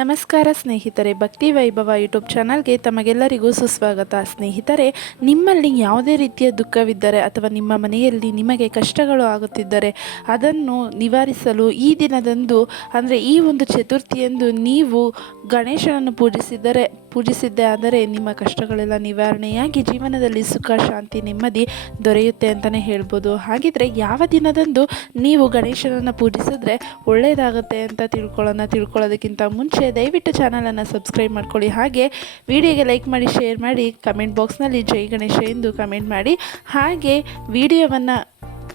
ನಮಸ್ಕಾರ ಸ್ನೇಹಿತರೆ, ಭಕ್ತಿ ವೈಭವ ಯೂಟ್ಯೂಬ್ ಚಾನಲ್ಗೆ ತಮಗೆಲ್ಲರಿಗೂ ಸುಸ್ವಾಗತ. ಸ್ನೇಹಿತರೆ, ನಿಮ್ಮಲ್ಲಿ ಯಾವುದೇ ರೀತಿಯ ದುಃಖವಿದ್ದರೆ ಅಥವಾ ನಿಮ್ಮ ಮನೆಯಲ್ಲಿ ನಿಮಗೆ ಕಷ್ಟಗಳು ಆಗುತ್ತಿದ್ದರೆ ಅದನ್ನು ನಿವಾರಿಸಲು ಈ ದಿನದಂದು, ಅಂದರೆ ಈ ಒಂದು ಚತುರ್ಥಿಯಂದು ನೀವು ಗಣೇಶನನ್ನು ಪೂಜಿಸಿದರೆ ಪೂಜಿಸಿದ್ದೇ ಆದರೆ ನಿಮ್ಮ ಕಷ್ಟಗಳೆಲ್ಲ ನಿವಾರಣೆಯಾಗಿ ಜೀವನದಲ್ಲಿ ಸುಖ, ಶಾಂತಿ, ನೆಮ್ಮದಿ ದೊರೆಯುತ್ತೆ ಅಂತಲೇ ಹೇಳ್ಬೋದು. ಹಾಗಿದ್ರೆ ಯಾವ ದಿನದಂದು ನೀವು ಗಣೇಶನನ್ನು ಪೂಜಿಸಿದ್ರೆ ಒಳ್ಳೆಯದಾಗುತ್ತೆ ಅಂತ ತಿಳ್ಕೊಳ್ಳೋಣ, ತಿಳ್ಕೊಳ್ಳೋದಕ್ಕಿಂತ ಮುಂಚೆ ದಯವಿಟ್ಟು ಚಾನಲನ್ನು ಸಬ್ಸ್ಕ್ರೈಬ್ ಮಾಡ್ಕೊಳ್ಳಿ. ಹಾಗೆ ವಿಡಿಯೋಗೆ ಲೈಕ್ ಮಾಡಿ, ಶೇರ್ ಮಾಡಿ, ಕಮೆಂಟ್ ಬಾಕ್ಸ್ನಲ್ಲಿ ಜೈ ಗಣೇಶ ಎಂದು ಕಮೆಂಟ್ ಮಾಡಿ. ಹಾಗೆ ವಿಡಿಯೋವನ್ನು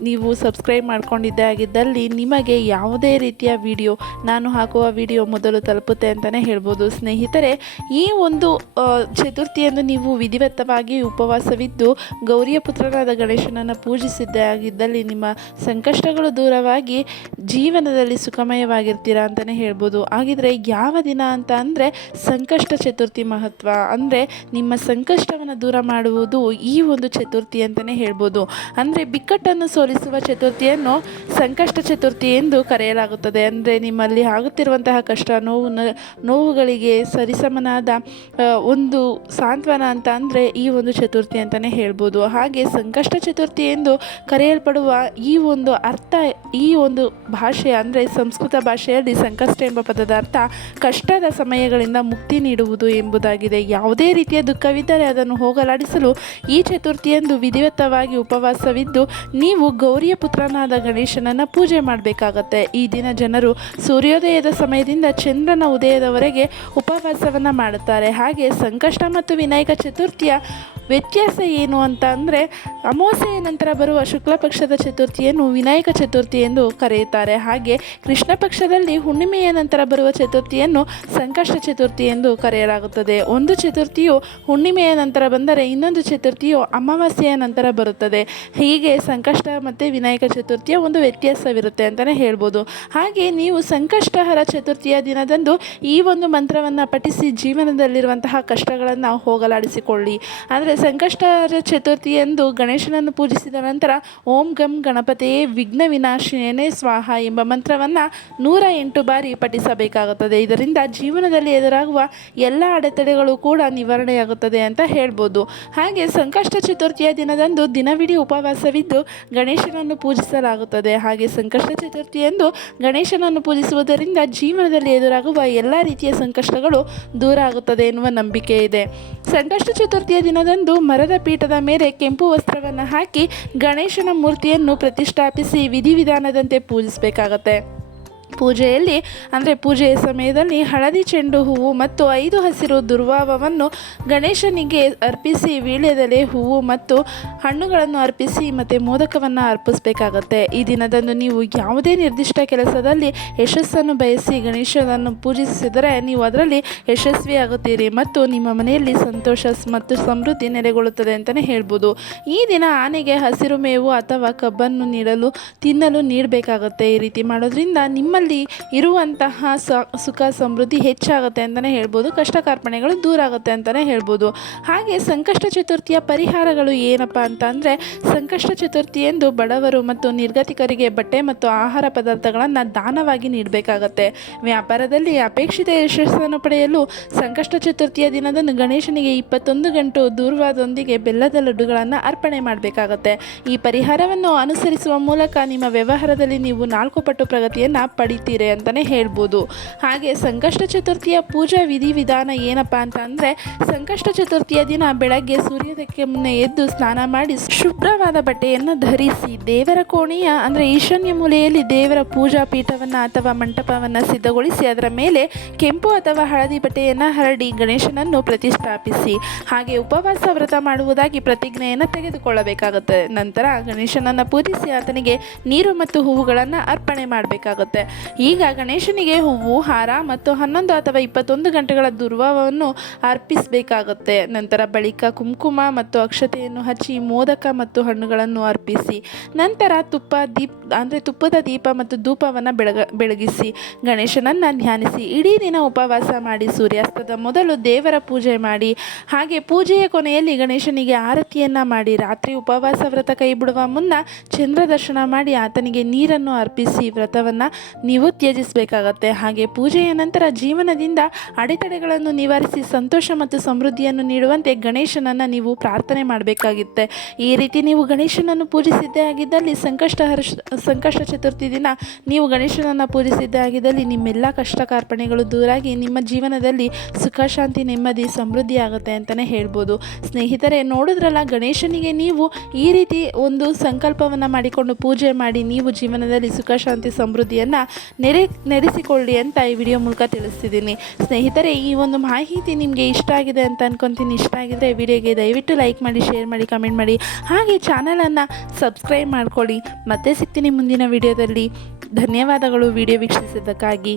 ನೀವು ಸಬ್ಸ್ಕ್ರೈಬ್ ಮಾಡ್ಕೊಂಡಿದ್ದೇ ಆಗಿದ್ದಲ್ಲಿ ನಿಮಗೆ ಯಾವುದೇ ರೀತಿಯ ವಿಡಿಯೋ, ನಾನು ಹಾಕುವ ವಿಡಿಯೋ ಮೊದಲು ತಲುಪುತ್ತೆ ಅಂತಲೇ ಹೇಳ್ಬೋದು. ಸ್ನೇಹಿತರೆ, ಈ ಒಂದು ಚತುರ್ಥಿಯನ್ನು ನೀವು ವಿಧಿವತ್ತವಾಗಿ ಉಪವಾಸವಿದ್ದು ಗೌರಿಯ ಪುತ್ರನಾದ ಗಣೇಶನನ್ನು ಪೂಜಿಸಿದ್ದೇ ಆಗಿದ್ದಲ್ಲಿ ನಿಮ್ಮ ಸಂಕಷ್ಟಗಳು ದೂರವಾಗಿ ಜೀವನದಲ್ಲಿ ಸುಖಮಯವಾಗಿರ್ತೀರಾ ಅಂತಲೇ ಹೇಳ್ಬೋದು. ಹಾಗಿದ್ರೆ ಯಾವ ದಿನ ಅಂತ ಅಂದರೆ ಸಂಕಷ್ಟ ಚತುರ್ಥಿ ಮಹತ್ವ. ಅಂದರೆ ನಿಮ್ಮ ಸಂಕಷ್ಟವನ್ನು ದೂರ ಮಾಡುವುದು ಈ ಒಂದು ಚತುರ್ಥಿ ಅಂತಲೇ ಹೇಳ್ಬೋದು. ಅಂದರೆ ಬಿಕ್ಕಟ್ಟನ್ನು ಸೋಲಿಸುವ ಚತುರ್ಥಿಯನ್ನು ಸಂಕಷ್ಟ ಚತುರ್ಥಿ ಎಂದು ಕರೆಯಲಾಗುತ್ತದೆ. ಅಂದರೆ ನಿಮ್ಮಲ್ಲಿ ಆಗುತ್ತಿರುವಂತಹ ಕಷ್ಟ, ನೋವು ನೋವುಗಳಿಗೆ ಸರಿಸಮನಾದ ಒಂದು ಸಾಂತ್ವನ ಅಂತ ಅಂದರೆ ಈ ಒಂದು ಚತುರ್ಥಿ ಅಂತಲೇ ಹೇಳ್ಬೋದು. ಹಾಗೆ ಸಂಕಷ್ಟ ಚತುರ್ಥಿ ಎಂದು ಕರೆಯಲ್ಪಡುವ ಈ ಒಂದು ಅರ್ಥ, ಈ ಒಂದು ಭಾಷೆ ಅಂದರೆ ಸಂಸ್ಕೃತ ಭಾಷೆಯಲ್ಲಿ ಸಂಕಷ್ಟ ಎಂಬ ಪದದ ಅರ್ಥ ಕಷ್ಟದ ಸಮಯಗಳಿಂದ ಮುಕ್ತಿ ನೀಡುವುದು ಎಂಬುದಾಗಿದೆ. ಯಾವುದೇ ರೀತಿಯ ದುಃಖವಿದ್ದರೆ ಅದನ್ನು ಹೋಗಲಾಡಿಸಲು ಈ ಚತುರ್ಥಿಯಂದು ವಿಧಿವತ್ತವಾಗಿ ಉಪವಾಸವಿದ್ದು ನೀವು ಗೌರಿಯ ಪುತ್ರನಾದ ಗಣೇಶನನ್ನು ಪೂಜೆ ಮಾಡಬೇಕಾಗತ್ತೆ. ಈ ದಿನ ಜನರು ಸೂರ್ಯೋದಯದ ಸಮಯದಿಂದ ಚಂದ್ರನ ಉದಯದವರೆಗೆ ಉಪವಾಸವನ್ನು ಮಾಡುತ್ತಾರೆ. ಹಾಗೆ ಸಂಕಷ್ಟ ಮತ್ತು ವಿನಾಯಕ ಚತುರ್ಥಿಯ ವ್ಯತ್ಯಾಸ ಏನು ಅಂತ ಅಂದರೆ ಅಮಾವಾಸ್ಯೆಯ ನಂತರ ಬರುವ ಶುಕ್ಲ ಪಕ್ಷದ ಚತುರ್ಥಿಯನ್ನು ವಿನಾಯಕ ಚತುರ್ಥಿ ಎಂದು ಕರೆಯುತ್ತಾರೆ. ಹಾಗೆ ಕೃಷ್ಣ ಪಕ್ಷದಲ್ಲಿ ಹುಣ್ಣಿಮೆಯ ನಂತರ ಬರುವ ಚತುರ್ಥಿಯನ್ನು ಸಂಕಷ್ಟ ಚತುರ್ಥಿ ಎಂದು ಕರೆಯಲಾಗುತ್ತದೆ. ಒಂದು ಚತುರ್ಥಿಯು ಹುಣ್ಣಿಮೆಯ ನಂತರ ಬಂದರೆ ಇನ್ನೊಂದು ಚತುರ್ಥಿಯು ಅಮಾವಾಸ್ಯೆಯ ನಂತರ ಬರುತ್ತದೆ. ಹೀಗೆ ಸಂಕಷ್ಟ ಮತ್ತು ವಿನಾಯಕ ಚತುರ್ಥಿಯ ಒಂದು ವ್ಯತ್ಯಾಸವಿರುತ್ತೆ ಅಂತಲೇ ಹೇಳ್ಬೋದು. ಹಾಗೆ ನೀವು ಸಂಕಷ್ಟಹರ ಚತುರ್ಥಿಯ ದಿನದಂದು ಈ ಒಂದು ಮಂತ್ರವನ್ನು ಪಠಿಸಿ ಜೀವನದಲ್ಲಿರುವಂತಹ ಕಷ್ಟಗಳನ್ನು ಹೋಗಲಾಡಿಸಿಕೊಳ್ಳಿ. ಅಂದರೆ ಸಂಕಷ್ಟಹರ ಚತುರ್ಥಿಯಂದು ಗಣೇಶನನ್ನು ಪೂಜಿಸಿದ ನಂತರ ಓಂ ಗಂ ಗಣಪತಿಯೇ ವಿಘ್ನ ವಿನಾಶಿನೇ ಸ್ವಾಹ ಎಂಬ ಮಂತ್ರವನ್ನು ನೂರ ಎಂಟು ಬಾರಿ ಪಠಿಸಬೇಕಾಗುತ್ತದೆ. ಇದರಿಂದ ಜೀವನದಲ್ಲಿ ಎದುರಾಗುವ ಎಲ್ಲ ಅಡೆತಡೆಗಳು ಕೂಡ ನಿವಾರಣೆಯಾಗುತ್ತದೆ ಅಂತ ಹೇಳ್ಬೋದು. ಹಾಗೆ ಸಂಕಷ್ಟ ಚತುರ್ಥಿಯ ದಿನದಂದು ದಿನವಿಡೀ ಉಪವಾಸವಿದ್ದು ಗಣೇಶನನ್ನು ಪೂಜಿಸಲಾಗುತ್ತದೆ. ಹಾಗೆ ಸಂಕಷ್ಟ ಚತುರ್ಥಿಯಂದು ಗಣೇಶನನ್ನು ಪೂಜಿಸುವುದರಿಂದ ಜೀವನದಲ್ಲಿ ಎದುರಾಗುವ ಎಲ್ಲ ರೀತಿಯ ಸಂಕಷ್ಟಗಳು ದೂರ ಆಗುತ್ತದೆ ಎನ್ನುವ ನಂಬಿಕೆ ಇದೆ. ಸಂಕಷ್ಟ ಚತುರ್ಥಿಯ ದಿನದಂದು ಮರದ ಪೀಠದ ಮೇಲೆ ಕೆಂಪು ವಸ್ತ್ರವನ್ನು ಹಾಕಿ ಗಣೇಶನ ಮೂರ್ತಿಯನ್ನು ಪ್ರತಿಷ್ಠಾಪಿಸಿ ವಿಧಿವಿಧಾನದಂತೆ ಪೂಜಿಸಬೇಕಾಗತ್ತೆ. ಪೂಜೆಯಲ್ಲಿ, ಅಂದರೆ ಪೂಜೆಯ ಸಮಯದಲ್ಲಿ ಹಳದಿ ಚೆಂಡು ಹೂವು ಮತ್ತು ಐದು ಹಸಿರು ದುರ್ವಾವವನ್ನು ಗಣೇಶನಿಗೆ ಅರ್ಪಿಸಿ ವೀಳ್ಯದೆಲೆ ಹೂವು ಮತ್ತು ಹಣ್ಣುಗಳನ್ನು ಅರ್ಪಿಸಿ ಮತ್ತು ಮೋದಕವನ್ನು ಅರ್ಪಿಸಬೇಕಾಗತ್ತೆ. ಈ ದಿನದಂದು ನೀವು ಯಾವುದೇ ನಿರ್ದಿಷ್ಟ ಕೆಲಸದಲ್ಲಿ ಯಶಸ್ಸನ್ನು ಬಯಸಿ ಗಣೇಶನನ್ನು ಪೂಜಿಸಿದರೆ ನೀವು ಅದರಲ್ಲಿ ಯಶಸ್ವಿಯಾಗುತ್ತೀರಿ ಮತ್ತು ನಿಮ್ಮ ಮನೆಯಲ್ಲಿ ಸಂತೋಷ ಮತ್ತು ಸಮೃದ್ಧಿ ನೆಲೆಗೊಳ್ಳುತ್ತದೆ ಅಂತಲೇ ಹೇಳ್ಬೋದು. ಈ ದಿನ ಆನೆಗೆ ಹಸಿರು ಮೇವು ಅಥವಾ ಕಬ್ಬನ್ನು ನೀಡಲು, ತಿನ್ನಲು ನೀಡಬೇಕಾಗುತ್ತೆ. ಈ ರೀತಿ ಮಾಡೋದ್ರಿಂದ ನಿಮ್ಮಲ್ಲಿ ಇರುವಂತಹ ಸುಖ, ಸಮೃದ್ಧಿ ಹೆಚ್ಚಾಗುತ್ತೆ ಅಂತಲೇ ಹೇಳ್ಬೋದು. ಕಷ್ಟ ಕಾರ್ಪಣೆಗಳು ದೂರ ಆಗುತ್ತೆ ಅಂತಲೇ ಹೇಳ್ಬೋದು. ಹಾಗೆ ಸಂಕಷ್ಟ ಚತುರ್ಥಿಯ ಪರಿಹಾರಗಳು ಏನಪ್ಪ ಅಂತ ಅಂದರೆ ಸಂಕಷ್ಟ ಚತುರ್ಥಿ ಎಂದು ಬಡವರು ಮತ್ತು ನಿರ್ಗತಿಕರಿಗೆ ಬಟ್ಟೆ ಮತ್ತು ಆಹಾರ ಪದಾರ್ಥಗಳನ್ನು ದಾನವಾಗಿ ನೀಡಬೇಕಾಗತ್ತೆ. ವ್ಯಾಪಾರದಲ್ಲಿ ಅಪೇಕ್ಷಿತ ಯಶಸ್ಸನ್ನು ಪಡೆಯಲು ಸಂಕಷ್ಟ ಚತುರ್ಥಿಯ ದಿನದಂದು ಗಣೇಶನಿಗೆ ಇಪ್ಪತ್ತೊಂದು ಗಂಟು ದೂರ್ವಾದೊಂದಿಗೆ ಬೆಲ್ಲದ ಲಡ್ಡುಗಳನ್ನು ಅರ್ಪಣೆ ಮಾಡಬೇಕಾಗತ್ತೆ. ಈ ಪರಿಹಾರವನ್ನು ಅನುಸರಿಸುವ ಮೂಲಕ ನಿಮ್ಮ ವ್ಯವಹಾರದಲ್ಲಿ ನೀವು ನಾಲ್ಕು ಪಟ್ಟು ಪ್ರಗತಿಯನ್ನು ಪಡಿತೀರಿ ಅಂತಲೇ ಹೇಳ್ಬೋದು. ಹಾಗೆ ಸಂಕಷ್ಟ ಚತುರ್ಥಿಯ ಪೂಜಾ ವಿಧಿವಿಧಾನ ಏನಪ್ಪ ಅಂತ ಅಂದರೆ ಸಂಕಷ್ಟ ಚತುರ್ಥಿಯ ದಿನ ಬೆಳಗ್ಗೆ ಸೂರ್ಯೋದಯಕ್ಕೆ ಮುನ್ನ ಎದ್ದು ಸ್ನಾನ ಮಾಡಿ ಶುಭ್ರವಾದ ಬಟ್ಟೆಯನ್ನು ಧರಿಸಿ ದೇವರ ಕೋಣೆಯ ಅಂದರೆ ಈಶಾನ್ಯ ಮೂಲೆಯಲ್ಲಿ ದೇವರ ಪೂಜಾ ಪೀಠವನ್ನು ಅಥವಾ ಮಂಟಪವನ್ನು ಸಿದ್ಧಗೊಳಿಸಿ ಅದರ ಮೇಲೆ ಕೆಂಪು ಅಥವಾ ಹಳದಿ ಬಟ್ಟೆಯನ್ನು ಹರಡಿ ಗಣೇಶನನ್ನು ಪ್ರತಿಷ್ಠಾಪಿಸಿ. ಹಾಗೆ ಉಪವಾಸ ವ್ರತ ಮಾಡುವುದಾಗಿ ಪ್ರತಿಜ್ಞೆಯನ್ನು ತೆಗೆದುಕೊಳ್ಳಬೇಕಾಗುತ್ತೆ. ನಂತರ ಗಣೇಶನನ್ನು ಪೂಜಿಸಿ ಆತನಿಗೆ ನೀರು ಮತ್ತು ಹೂವುಗಳನ್ನು ಅರ್ಪಣೆ ಮಾಡಬೇಕಾಗುತ್ತೆ. ಈಗ ಗಣೇಶನಿಗೆ ಹೂವು, ಹಾರ ಮತ್ತು ಹನ್ನೊಂದು ಅಥವಾ ಇಪ್ಪತ್ತೊಂದು ಗಂಟೆಗಳ ದುರ್ವಾವನ್ನು ಅರ್ಪಿಸಬೇಕಾಗುತ್ತೆ. ನಂತರ ಬಳಿಕ ಕುಂಕುಮ ಮತ್ತು ಅಕ್ಷತೆಯನ್ನು ಹಚ್ಚಿ ಮೋದಕ ಮತ್ತು ಹಣ್ಣುಗಳನ್ನು ಅರ್ಪಿಸಿ. ನಂತರ ತುಪ್ಪ ದೀಪ, ಅಂದರೆ ತುಪ್ಪದ ದೀಪ ಮತ್ತು ಧೂಪವನ್ನು ಬೆಳಗ, ಬೆಳಗಿಸಿ. ಗಣೇಶನನ್ನು ಧ್ಯಾನಿಸಿ. ಇಡೀ ದಿನ ಉಪವಾಸ ಮಾಡಿ ಸೂರ್ಯಾಸ್ತದ ಮೊದಲು ದೇವರ ಪೂಜೆ ಮಾಡಿ. ಹಾಗೆ ಪೂಜೆಯ ಕೊನೆಯಲ್ಲಿ ಗಣೇಶನಿಗೆ ಆರತಿಯನ್ನು ಮಾಡಿ. ರಾತ್ರಿ ಉಪವಾಸ ವ್ರತ ಕೈ ಬಿಡುವ ಮುನ್ನ ಚಂದ್ರ ದರ್ಶನ ಮಾಡಿ ಆತನಿಗೆ ನೀರನ್ನು ಅರ್ಪಿಸಿ ವ್ರತವನ್ನು ನೀವು ತ್ಯಜಿಸಬೇಕಾಗತ್ತೆ. ಹಾಗೆ ಪೂಜೆಯ ನಂತರ ಜೀವನದಿಂದ ಅಡೆತಡೆಗಳನ್ನು ನಿವಾರಿಸಿ ಸಂತೋಷ ಮತ್ತು ಸಮೃದ್ಧಿಯನ್ನು ನೀಡುವಂತೆ ಗಣೇಶನನ್ನು ನೀವು ಪ್ರಾರ್ಥನೆ ಮಾಡಬೇಕಾಗುತ್ತೆ. ಈ ರೀತಿ ನೀವು ಗಣೇಶನನ್ನು ಪೂಜಿಸಿದ್ದೇ ಆಗಿದ್ದಲ್ಲಿ ಸಂಕಷ್ಟ ಹರ್ಷ, ಸಂಕಷ್ಟ ಚತುರ್ಥಿ ದಿನ ನೀವು ಗಣೇಶನನ್ನು ಪೂಜಿಸಿದ್ದೇ ಆಗಿದ್ದಲ್ಲಿ ನಿಮ್ಮೆಲ್ಲ ಕಷ್ಟ ಕಾರ್ಪಣೆಗಳು ದೂರಾಗಿ ನಿಮ್ಮ ಜೀವನದಲ್ಲಿ ಸುಖ, ಶಾಂತಿ, ನೆಮ್ಮದಿ, ಸಮೃದ್ಧಿ ಆಗುತ್ತೆ ಅಂತಲೇ ಹೇಳ್ಬೋದು. ಸ್ನೇಹಿತರೆ, ನೋಡಿದ್ರಲ್ಲ ಗಣೇಶನಿಗೆ ನೀವು ಈ ರೀತಿ ಒಂದು ಸಂಕಲ್ಪವನ್ನು ಮಾಡಿಕೊಂಡು ಪೂಜೆ ಮಾಡಿ ನೀವು ಜೀವನದಲ್ಲಿ ಸುಖ, ಶಾಂತಿ, ಸಮೃದ್ಧಿಯನ್ನು ನೆರೆ, ನೆರೆಸಿಕೊಳ್ಳಿ ಅಂತ ಈ ವಿಡಿಯೋ ಮೂಲಕ ತಿಳಿಸ್ತಿದ್ದೀನಿ. ಸ್ನೇಹಿತರೆ, ಈ ಒಂದು ಮಾಹಿತಿ ನಿಮಗೆ ಇಷ್ಟ ಆಗಿದೆ ಅಂತ ಅನ್ಕೊತೀನಿ. ಇಷ್ಟ ಆಗಿದ್ರೆ ವಿಡಿಯೋಗೆ ದಯವಿಟ್ಟು ಲೈಕ್ ಮಾಡಿ, ಶೇರ್ ಮಾಡಿ, ಕಮೆಂಟ್ ಮಾಡಿ. ಹಾಗೆ ಚಾನಲನ್ನು ಸಬ್ಸ್ಕ್ರೈಬ್ ಮಾಡ್ಕೊಳ್ಳಿ. ಮತ್ತೆ ಸಿಗ್ತೀನಿ ಮುಂದಿನ ವಿಡಿಯೋದಲ್ಲಿ. ಧನ್ಯವಾದಗಳು ವಿಡಿಯೋ ವೀಕ್ಷಿಸಿದ್ದಕ್ಕಾಗಿ.